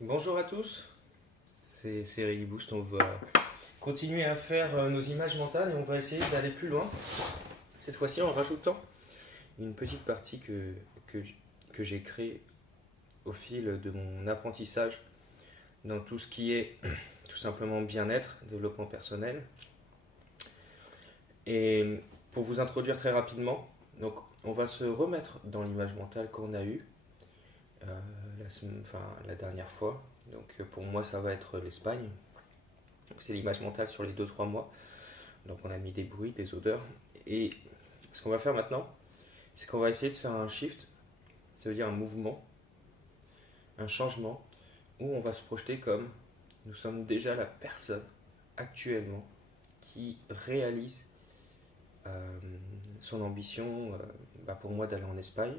Bonjour à tous, c'est Rally Boost. On va continuer à faire nos images mentales et on va essayer d'aller plus loin. Cette fois-ci en rajoutant une petite partie que, que j'ai créée au fil de mon apprentissage dans tout ce qui est tout simplement bien-être, développement personnel. Et pour vous introduire très rapidement, donc on va se remettre dans l'image mentale qu'on a eue la dernière fois. Donc pour moi ça va être l'Espagne. C'est l'image mentale sur les 2 3 mois. Donc on a mis des bruits, des odeurs. Et ce qu'on va faire maintenant, c'est qu'on va essayer de faire un shift, ça veut dire un mouvement, un changement, où on va se projeter comme nous sommes déjà la personne actuellement qui réalise euh, son ambition, pour moi d'aller en Espagne,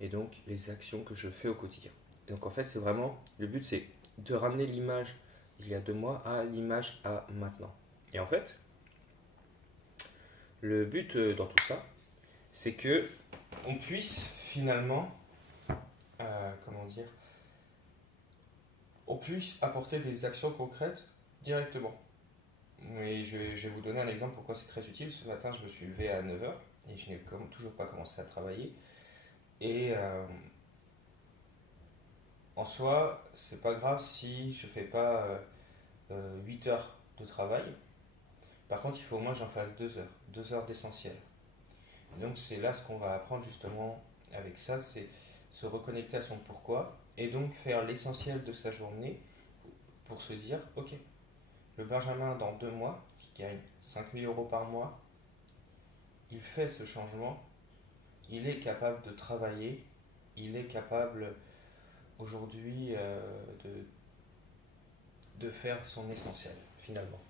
et donc les actions que je fais au quotidien. Et donc en fait c'est vraiment, le but c'est de ramener l'image d'il y a 2 mois à l'image à maintenant. Et en fait, le but dans tout ça, c'est que on puisse finalement, comment dire, on puisse apporter des actions concrètes directement. Mais je vais vous donner un exemple pourquoi c'est très utile. Ce matin, je me suis levé à 9 heures et je n'ai toujours pas commencé à travailler. Et en soi, c'est pas grave si je fais pas 8 heures de travail. Par contre, il faut au moins que j'en fasse 2 heures, 2 heures d'essentiel. Donc c'est là ce qu'on va apprendre justement avec ça, c'est se reconnecter à son pourquoi et donc faire l'essentiel de sa journée pour se dire, ok, le Benjamin dans 2 mois, qui gagne 5 000 € par mois, il fait ce changement, il est capable de travailler, il est capable aujourd'hui de faire son essentiel finalement.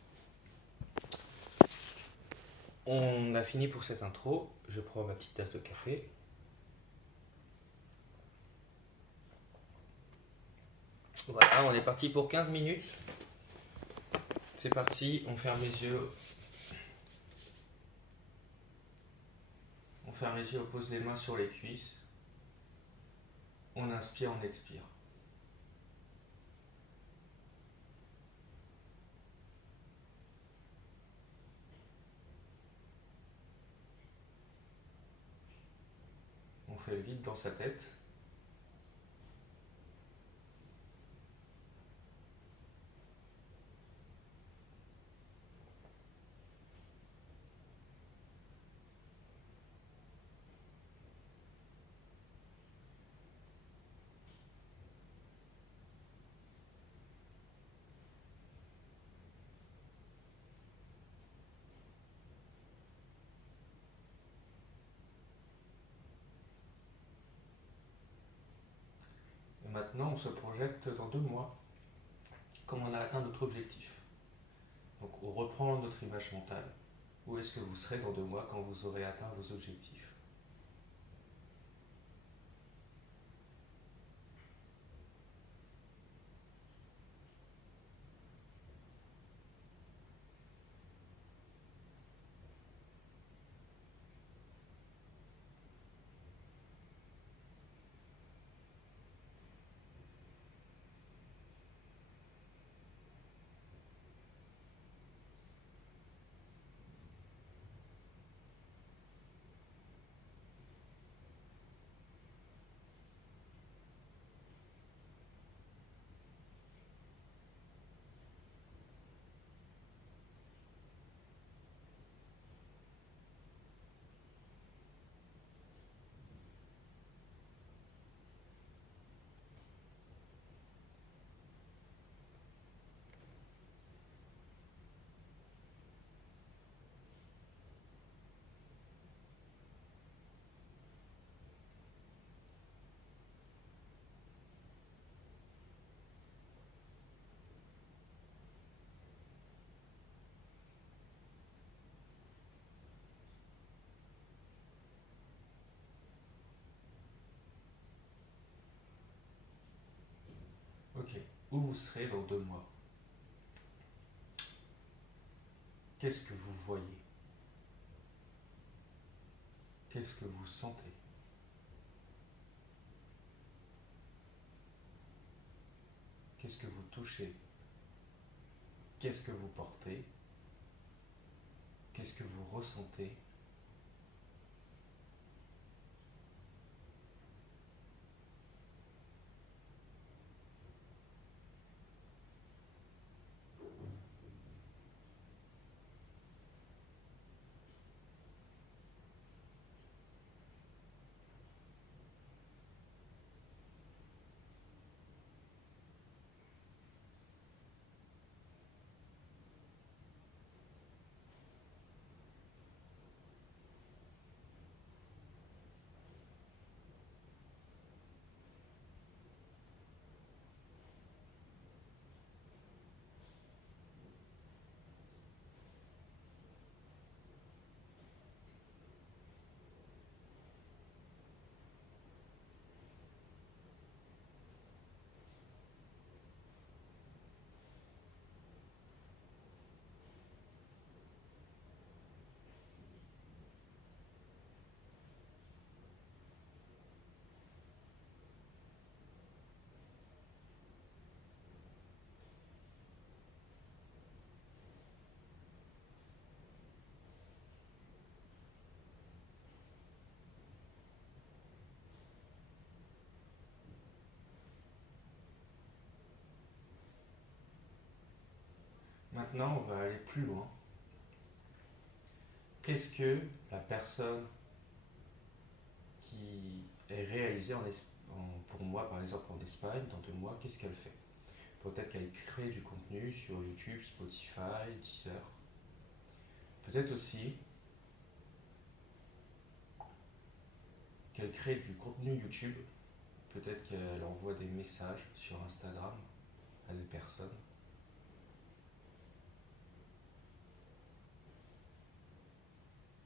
On a fini pour cette intro, je prends ma petite tasse de café. Voilà, on est parti pour 15 minutes. C'est parti, on ferme les yeux. On ferme les yeux, on pose les mains sur les cuisses. On inspire, on expire. On fait le vide dans sa tête. Et maintenant, on se projette dans 2 mois, comme on a atteint notre objectif. Donc, on reprend notre image mentale. Où est-ce que vous serez dans 2 mois quand vous aurez atteint vos objectifs? Ok, où vous serez dans 2 mois? Qu'est-ce que vous voyez? Qu'est-ce que vous sentez? Qu'est-ce que vous touchez? Qu'est-ce que vous portez? Qu'est-ce que vous ressentez? Maintenant, on va aller plus loin. Qu'est-ce que la personne qui est réalisée pour moi, par exemple en Espagne, dans 2 mois, qu'est-ce qu'elle fait? Peut-être qu'elle crée du contenu sur YouTube, Spotify, Deezer. Peut-être aussi qu'elle crée du contenu YouTube. Peut-être qu'elle envoie des messages sur Instagram à des personnes.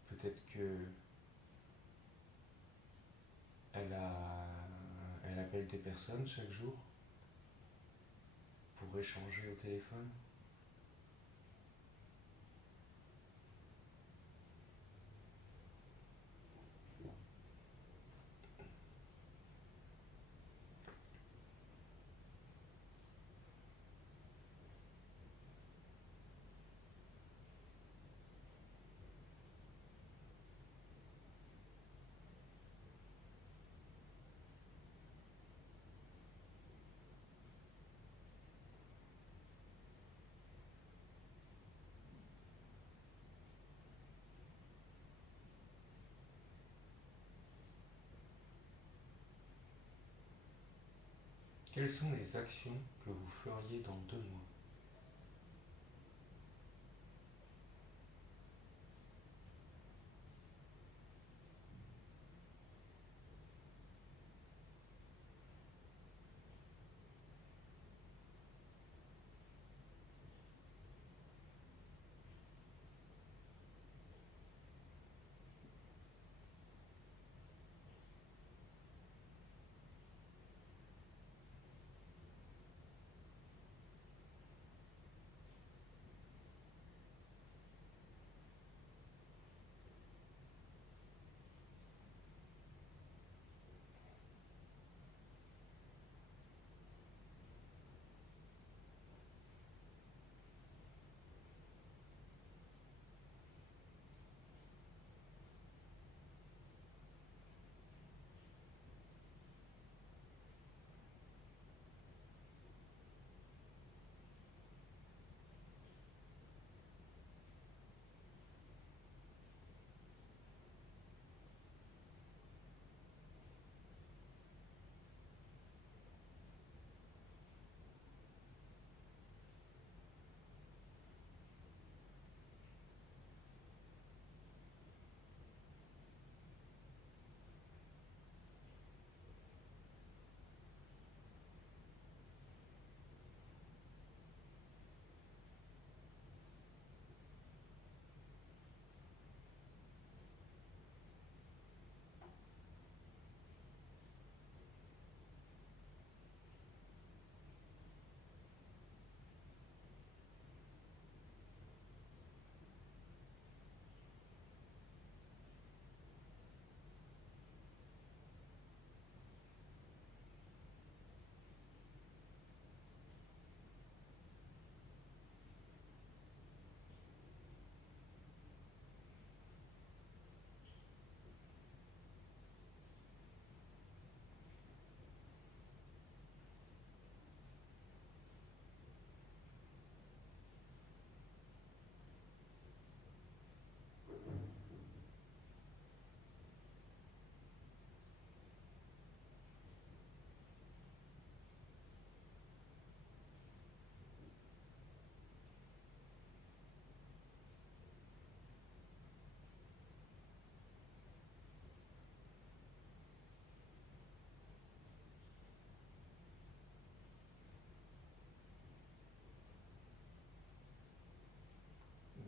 Peut-être que elle appelle des personnes chaque jour pour échanger au téléphone. Quelles sont les actions que vous feriez dans 2 mois?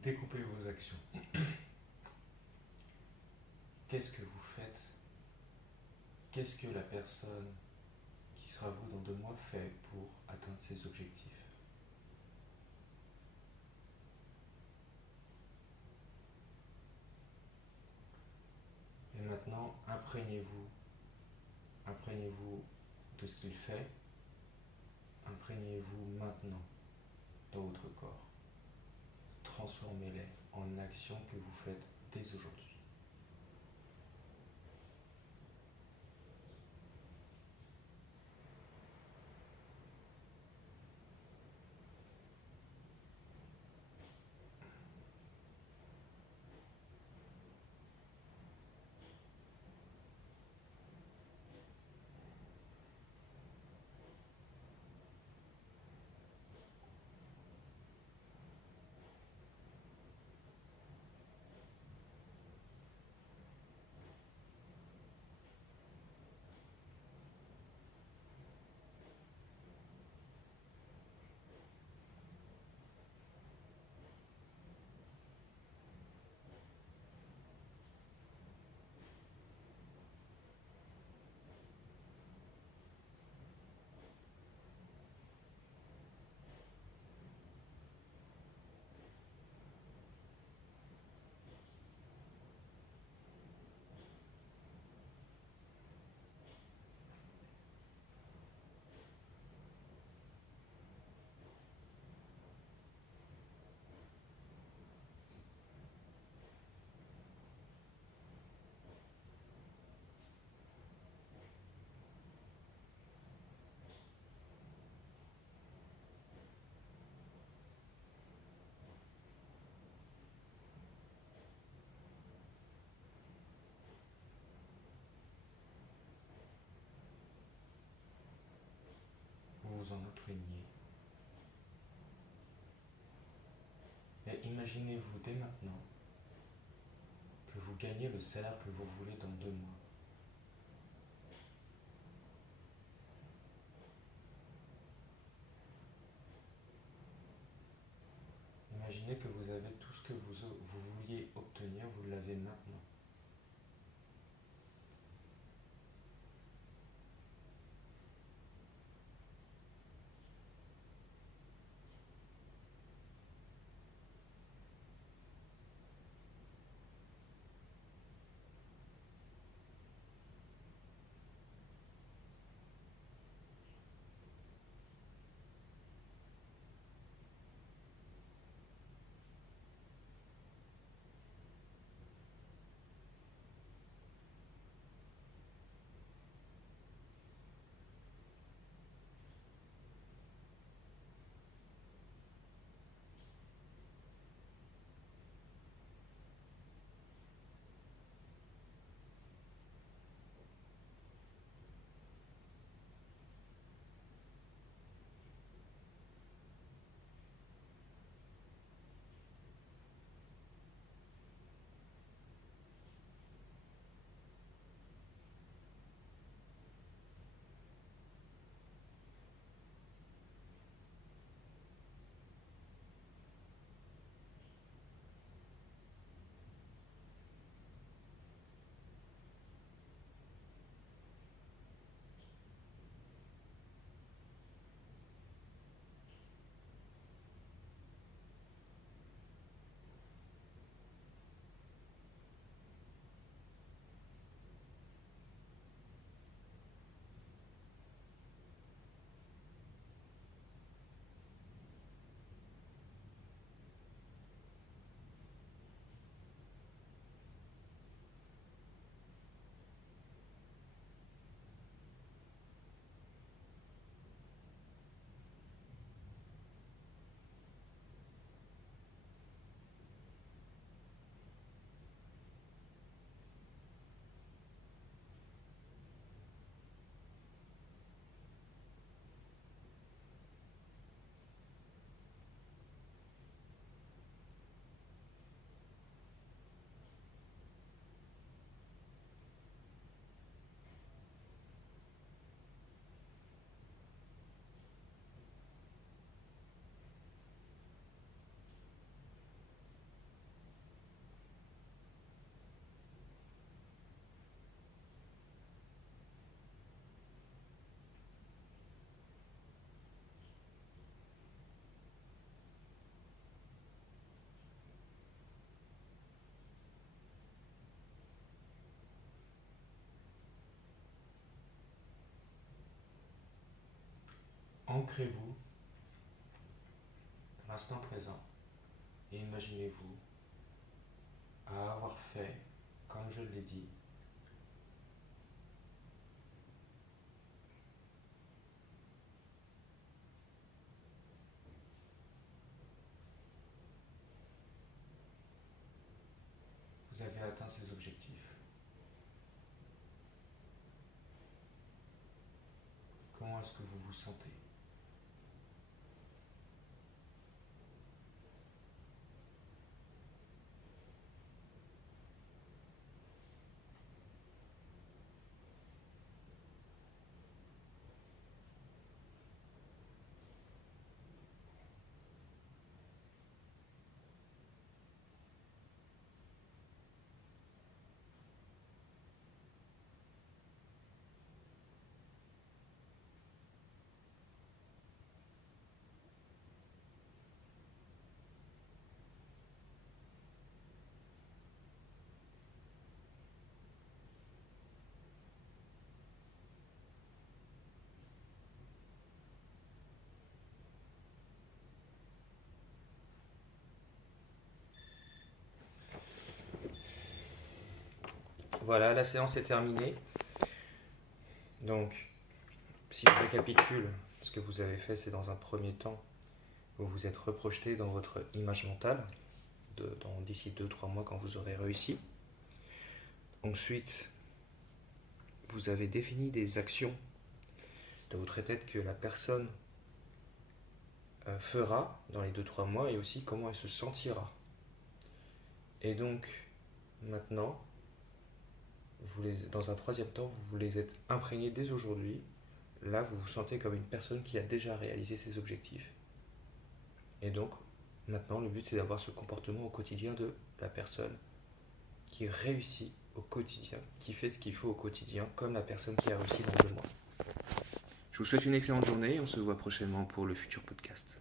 Découpez vos actions. Qu'est-ce que vous faites? Qu'est-ce que la personne qui sera vous dans 2 mois fait pour atteindre ses objectifs? Et maintenant, imprégnez-vous de ce qu'il fait, imprégnez-vous maintenant dans votre corps. Transformez-les en actions que vous faites dès aujourd'hui. Vous vous en imprégnez. Et imaginez-vous dès maintenant que vous gagnez le salaire que vous voulez dans 2 mois. Imaginez que vous avez tout ce que vous vouliez obtenir, vous l'avez maintenant. ancrez-vous dans l'instant présent et imaginez-vous à avoir fait, comme je l'ai dit, vous avez atteint ces objectifs. Comment est-ce que vous vous sentez? Voilà, la séance est terminée. Donc, si je récapitule, ce que vous avez fait, c'est dans un premier temps, vous vous êtes reprojeté dans votre image mentale, d'ici 2-3 mois quand vous aurez réussi. Ensuite, vous avez défini des actions dans votre tête que la personne fera dans les 2-3 mois et aussi comment elle se sentira. Et donc, maintenant, dans un troisième temps, vous les êtes imprégnés dès aujourd'hui. Là, vous vous sentez comme une personne qui a déjà réalisé ses objectifs. Et donc, maintenant, le but, c'est d'avoir ce comportement au quotidien de la personne qui réussit au quotidien, qui fait ce qu'il faut au quotidien, comme la personne qui a réussi dans 2 mois. Je vous souhaite une excellente journée et on se voit prochainement pour le futur podcast.